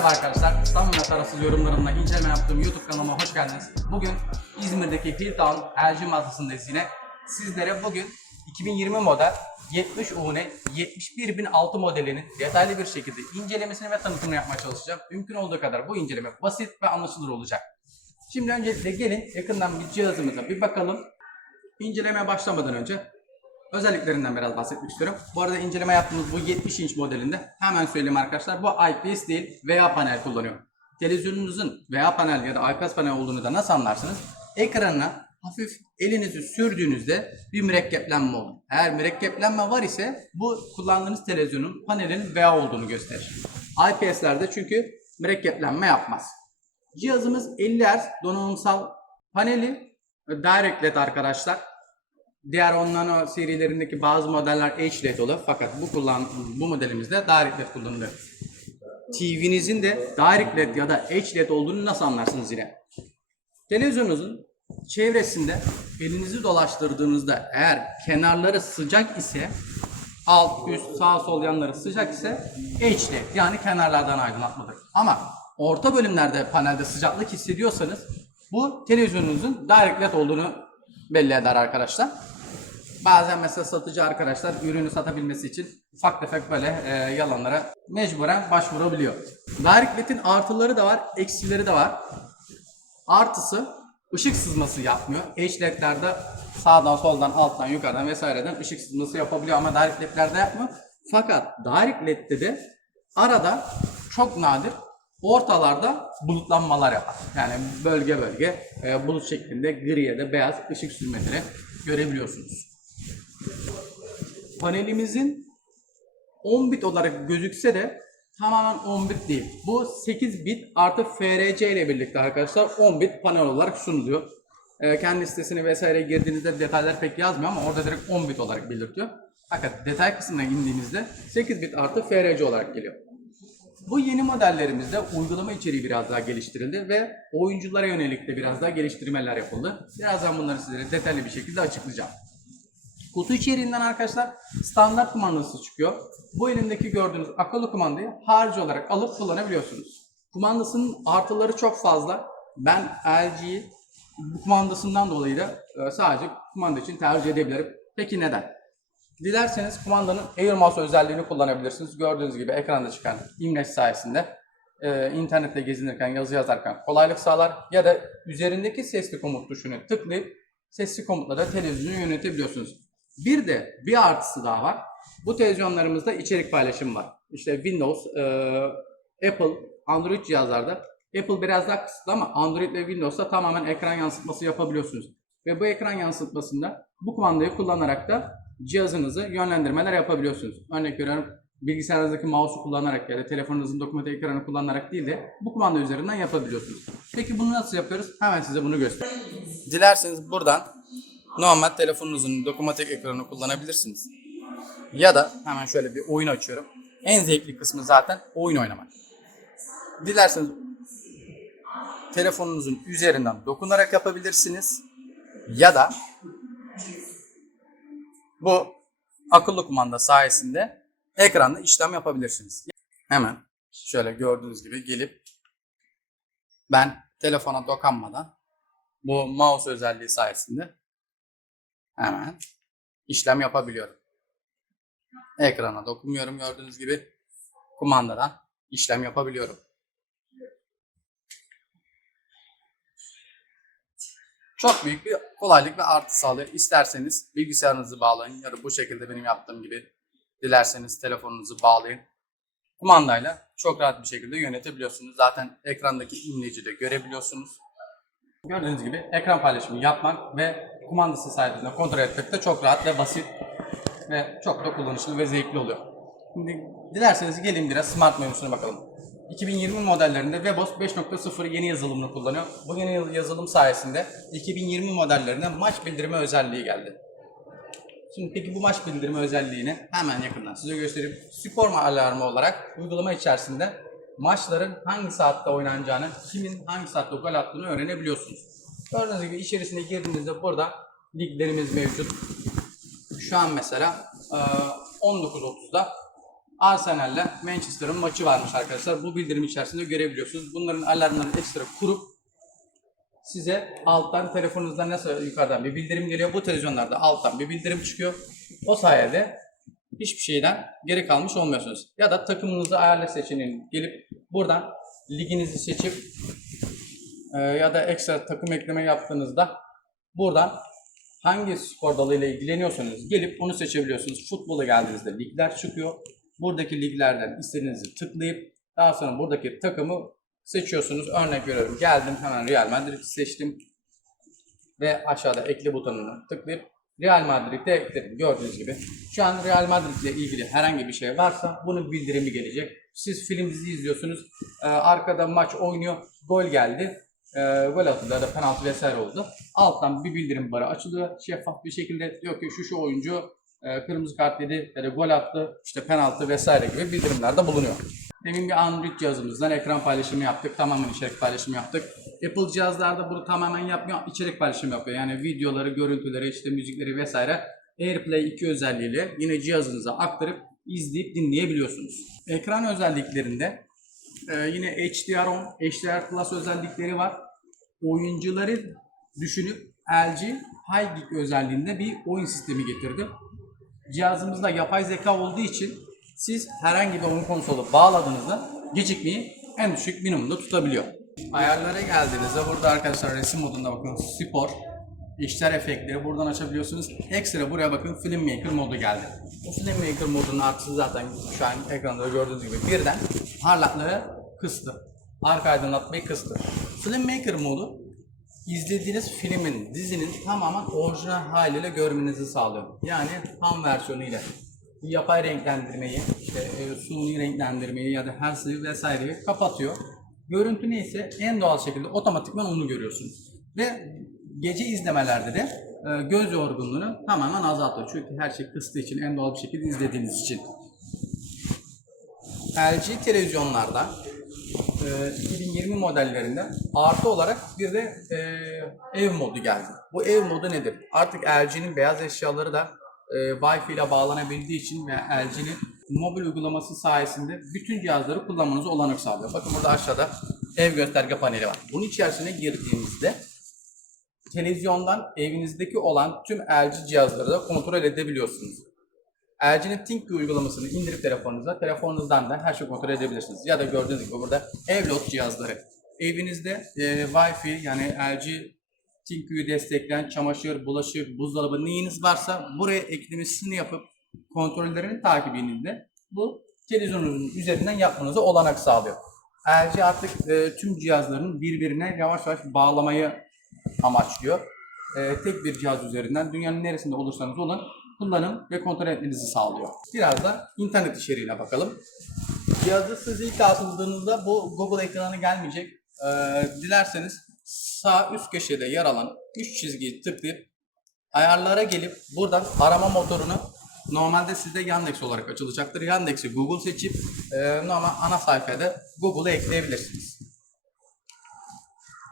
Detaysız yorumlarımla inceleme yaptığım YouTube kanalıma hoş geldiniz. Bugün İzmir'deki Hilltown LG mağazasındayız yine. Sizlere bugün 2020 model 70 UN 71006 modelinin detaylı bir şekilde incelemesini ve tanıtımını yapmaya çalışacağım. Mümkün olduğu kadar bu inceleme basit ve anlaşılır olacak. Şimdi öncelikle gelin yakından bir cihazımıza bir bakalım. İncelemeye başlamadan önce özelliklerinden biraz bahsetmek istiyorum. Bu arada inceleme yaptığımız bu 70 inç modelinde hemen söyleyeyim arkadaşlar bu IPS değil VA panel kullanıyor. Televizyonunuzun VA panel ya da IPS panel olduğunu da nasıl anlarsınız? Ekranına hafif elinizi sürdüğünüzde bir mürekkeplenme olur. Eğer mürekkeplenme var ise bu kullandığınız televizyonun panelinin VA olduğunu gösterir. IPS'lerde çünkü mürekkeplenme yapmaz. Cihazımız 50 Hz donanımsal paneli Direct LED arkadaşlar. Diğer onların serilerindeki bazı modeller HLED olur fakat bu kullan bu modelimizde Direct LED kullanılıyor. TV'nizin de Direct LED ya da HLED olduğunu nasıl anlarsınız yine? Televizyonunuzun çevresinde elinizi dolaştırdığınızda eğer kenarları sıcak ise alt, üst, sağ, sol yanları sıcak ise HLED yani kenarlardan aydınlatmadır. Ama orta bölümlerde panelde sıcaklık hissediyorsanız bu televizyonunuzun Direct LED olduğunu belli eder arkadaşlar. Bazen mesela satıcı arkadaşlar ürünü satabilmesi için ufak tefek böyle e, yalanlara mecburen başvurabiliyor. Direct artıları da var, eksileri de var. Artısı ışık sızması yapmıyor. HLED'lerde sağdan soldan alttan yukarıdan vesaireden ışık sızması yapabiliyor ama Direct LED'lerde yapmıyor. Fakat Direct LED'de de arada çok nadir ortalarda bulutlanmalar yapar. Yani bölge bölge e, bulut şeklinde gri ya da beyaz ışık süzmeleri görebiliyorsunuz. Panelimizin 10 bit olarak gözükse de tamamen 10 bit değil. Bu 8 bit artı FRC ile birlikte arkadaşlar 10 bit panel olarak sunuluyor. Ee, kendi sitesine vesaire girdiğinizde detaylar pek yazmıyor ama orada direkt 10 bit olarak belirtiyor. Fakat detay kısmına indiğinizde 8 bit artı FRC olarak geliyor. Bu yeni modellerimizde uygulama içeriği biraz daha geliştirildi ve oyunculara yönelik de biraz daha geliştirmeler yapıldı. Birazdan bunları sizlere detaylı bir şekilde açıklayacağım. Kutu içeriğinden arkadaşlar standart kumandası çıkıyor. Bu elimdeki gördüğünüz akıllı kumandayı harici olarak alıp kullanabiliyorsunuz. Kumandasının artıları çok fazla. Ben LG'yi bu kumandasından dolayı da e, sadece kumanda için tercih edebilirim. Peki neden? Dilerseniz kumandanın Air Mouse özelliğini kullanabilirsiniz. Gördüğünüz gibi ekranda çıkan imleç sayesinde e, internette gezinirken, yazı yazarken kolaylık sağlar. Ya da üzerindeki sesli komut tuşunu tıklayıp sesli komutla da televizyonu yönetebiliyorsunuz. Bir de bir artısı daha var. Bu televizyonlarımızda içerik paylaşımı var. İşte Windows, e, Apple, Android cihazlarda Apple biraz daha kısıtlı ama Android ve Windows'ta tamamen ekran yansıtması yapabiliyorsunuz. Ve bu ekran yansıtmasında bu kumandayı kullanarak da cihazınızı yönlendirmeler yapabiliyorsunuz. Örnek veriyorum bilgisayarınızdaki mouse'u kullanarak ya da telefonunuzun dokunmatik ekranı kullanarak değil de bu kumanda üzerinden yapabiliyorsunuz. Peki bunu nasıl yapıyoruz? Hemen size bunu göstereyim. Dilerseniz buradan normal telefonunuzun dokunmatik ekranını kullanabilirsiniz. Ya da hemen şöyle bir oyun açıyorum. En zevkli kısmı zaten oyun oynamak. Dilerseniz telefonunuzun üzerinden dokunarak yapabilirsiniz. Ya da bu akıllı kumanda sayesinde ekranda işlem yapabilirsiniz. Hemen şöyle gördüğünüz gibi gelip ben telefona dokunmadan bu mouse özelliği sayesinde hemen işlem yapabiliyorum. Ekrana dokunmuyorum gördüğünüz gibi kumandadan işlem yapabiliyorum. Çok büyük bir kolaylık ve artı sağlıyor. İsterseniz bilgisayarınızı bağlayın ya da bu şekilde benim yaptığım gibi dilerseniz telefonunuzu bağlayın. Kumandayla çok rahat bir şekilde yönetebiliyorsunuz. Zaten ekrandaki imleci de görebiliyorsunuz. Gördüğünüz gibi ekran paylaşımı yapmak ve kumandası sayesinde kontrol etmek de çok rahat ve basit ve çok da kullanışlı ve zevkli oluyor. Şimdi dilerseniz gelin biraz smart menüsüne bakalım. 2020 modellerinde Webos 5.0 yeni yazılımını kullanıyor. Bu yeni yazılım sayesinde 2020 modellerine maç bildirimi özelliği geldi. Şimdi peki bu maç bildirimi özelliğini hemen yakından size göstereyim. Spor alarmı olarak uygulama içerisinde maçların hangi saatte oynanacağını, kimin hangi saatte gol attığını öğrenebiliyorsunuz. Gördüğünüz gibi içerisine girdiğinizde burada liglerimiz mevcut. Şu an mesela eee, 19.30'da Arsenal'le Manchester'ın maçı varmış arkadaşlar. Bu bildirim içerisinde görebiliyorsunuz. Bunların alarmlarını ekstra kurup size alttan telefonunuzdan nasıl yukarıdan bir bildirim geliyor. Bu televizyonlarda alttan bir bildirim çıkıyor. O sayede hiçbir şeyden geri kalmış olmuyorsunuz. Ya da takımınızı ayarla seçeneğini gelip buradan liginizi seçip e, ya da ekstra takım ekleme yaptığınızda buradan hangi spor dalıyla ilgileniyorsanız gelip onu seçebiliyorsunuz. Futbola geldiğinizde ligler çıkıyor. Buradaki liglerden istediğinizi tıklayıp daha sonra buradaki takımı seçiyorsunuz. Örnek veriyorum geldim hemen Real Madrid seçtim ve aşağıda ekle butonuna tıklayıp Real Madrid'e ekledim. Gördüğünüz gibi. Şu an Real Madrid ile ilgili herhangi bir şey varsa bunun bildirimi gelecek. Siz film dizi izliyorsunuz. Ee, arkada maç oynuyor. Gol geldi. Ee, gol atıldı da penaltı vesaire oldu. Alttan bir bildirim barı açılıyor. Şeffaf bir şekilde diyor ki şu şu oyuncu e, kırmızı kart yedi ya da gol attı, işte penaltı vesaire gibi bildirimlerde bulunuyor. Demin bir Android cihazımızdan ekran paylaşımı yaptık. Tamamen içerik paylaşımı yaptık. Apple cihazlarda bunu tamamen yapmıyor. içerik paylaşımı yapıyor. Yani videoları, görüntüleri, işte müzikleri vesaire AirPlay 2 özelliğiyle yine cihazınıza aktarıp izleyip dinleyebiliyorsunuz. Ekran özelliklerinde e, yine HDR10, HDR Plus özellikleri var. Oyuncuları düşünüp LG High Geek özelliğinde bir oyun sistemi getirdi. Cihazımızda yapay zeka olduğu için siz herhangi bir oyun konsolu bağladığınızda gecikmeyi en düşük minimumda tutabiliyor. Ayarlara geldiğinizde burada arkadaşlar resim modunda bakın spor, işler efektleri buradan açabiliyorsunuz. Ekstra buraya bakın Filmmaker modu geldi. Bu Filmmaker modunun artısı zaten şu an ekranda gördüğünüz gibi birden parlaklığı kıstı. Arka aydınlatmayı kıstı. Filmmaker modu izlediğiniz filmin, dizinin tamamen orijinal haliyle görmenizi sağlıyor. Yani tam versiyonuyla. Yapay renklendirmeyi, işte e, suni renklendirmeyi ya da her şeyi vesaireyi kapatıyor. Görüntü neyse en doğal şekilde otomatikman onu görüyorsunuz. Ve gece izlemelerde de e, göz yorgunluğunu tamamen azaltıyor. Çünkü her şey kıstığı için en doğal bir şekilde izlediğiniz için. LG televizyonlarda 2020 modellerinde artı olarak bir de e, ev modu geldi. Bu ev modu nedir? Artık LG'nin beyaz eşyaları da e, Wi-Fi ile bağlanabildiği için ve LG'nin mobil uygulaması sayesinde bütün cihazları kullanmanızı olanak sağlıyor. Bakın burada aşağıda ev gösterge paneli var. Bunun içerisine girdiğinizde televizyondan evinizdeki olan tüm LG cihazları da kontrol edebiliyorsunuz. LG'nin ThinkView uygulamasını indirip telefonunuza, telefonunuzdan da her şeyi kontrol edebilirsiniz. Ya da gördüğünüz gibi burada Evlot cihazları. Evinizde e, Wi-Fi yani LG ThinkView'yu destekleyen çamaşır, bulaşık, buzdolabı neyiniz varsa buraya eklemesini yapıp kontrollerini takibinizde bu televizyonunuzun üzerinden yapmanızı olanak sağlıyor. LG artık e, tüm cihazların birbirine yavaş yavaş bağlamayı amaçlıyor. E, tek bir cihaz üzerinden dünyanın neresinde olursanız olun kullanım ve kontrol etmenizi sağlıyor. Biraz da internet içeriğine bakalım. Cihazı siz ilk atıldığınızda bu Google ekranı gelmeyecek. E, dilerseniz sağ üst köşede yer alan 3 çizgiyi tıklayıp ayarlara gelip buradan arama motorunu normalde sizde Yandex olarak açılacaktır. Yandex'i Google seçip e, normal ana sayfada Google'ı ekleyebilirsiniz.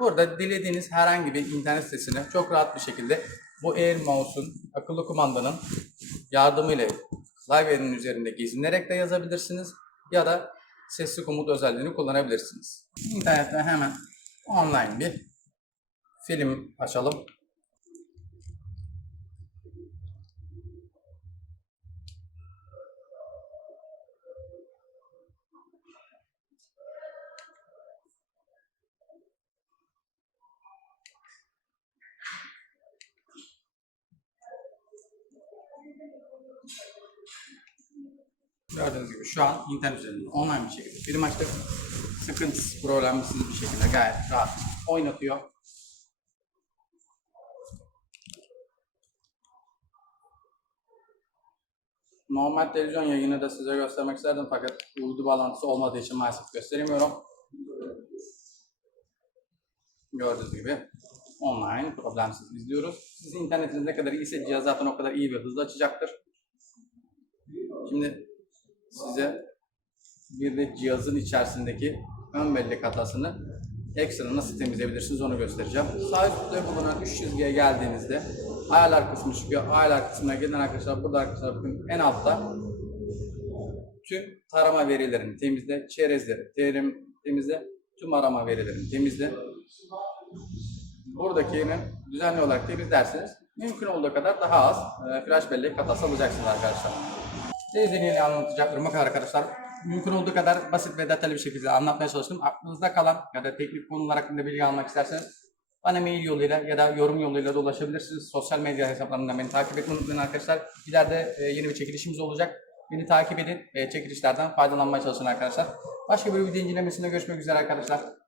Burada dilediğiniz herhangi bir internet sitesine çok rahat bir şekilde bu Air Mouse'un akıllı kumandanın yardımıyla klavyenin üzerinde gezinerek de yazabilirsiniz ya da sesli komut özelliğini kullanabilirsiniz. İnternetten hemen online bir film açalım. Gördüğünüz gibi şu an internet üzerinden online bir şekilde film açtık. Sıkıntısız, problemsiz bir şekilde gayet rahat oynatıyor. Normal televizyon yayını da size göstermek isterdim fakat uydu bağlantısı olmadığı için maalesef gösteremiyorum. Gördüğünüz gibi online problemsiz izliyoruz. Sizin internetiniz ne kadar iyiyse cihaz zaten o kadar iyi ve hızlı açacaktır. Şimdi size bir de cihazın içerisindeki ön bellek hatasını ekstra nasıl temizleyebilirsiniz onu göstereceğim. Sağ üstte bulunan 3 çizgiye geldiğinizde ayarlar kısmı çıkıyor. Ayarlar kısmına gelen arkadaşlar burada arkadaşlar bakın en altta tüm tarama verilerini temizle, çerezleri terim, temizle, tüm arama verilerini temizle. Buradakini düzenli olarak temizlerseniz mümkün olduğu kadar daha az e, flash bellek hatası alacaksınız arkadaşlar. Teyzenin yeni anlatacaklarım kadar arkadaşlar. Mümkün olduğu kadar basit ve detaylı bir şekilde anlatmaya çalıştım. Aklınızda kalan ya da teknik konular hakkında bilgi almak isterseniz bana mail yoluyla ya da yorum yoluyla da ulaşabilirsiniz. Sosyal medya hesaplarımdan beni takip etmeyi unutmayın arkadaşlar. İleride e, yeni bir çekilişimiz olacak. Beni takip edin çekilişlerden faydalanmaya çalışın arkadaşlar. Başka bir video incelemesinde görüşmek üzere arkadaşlar.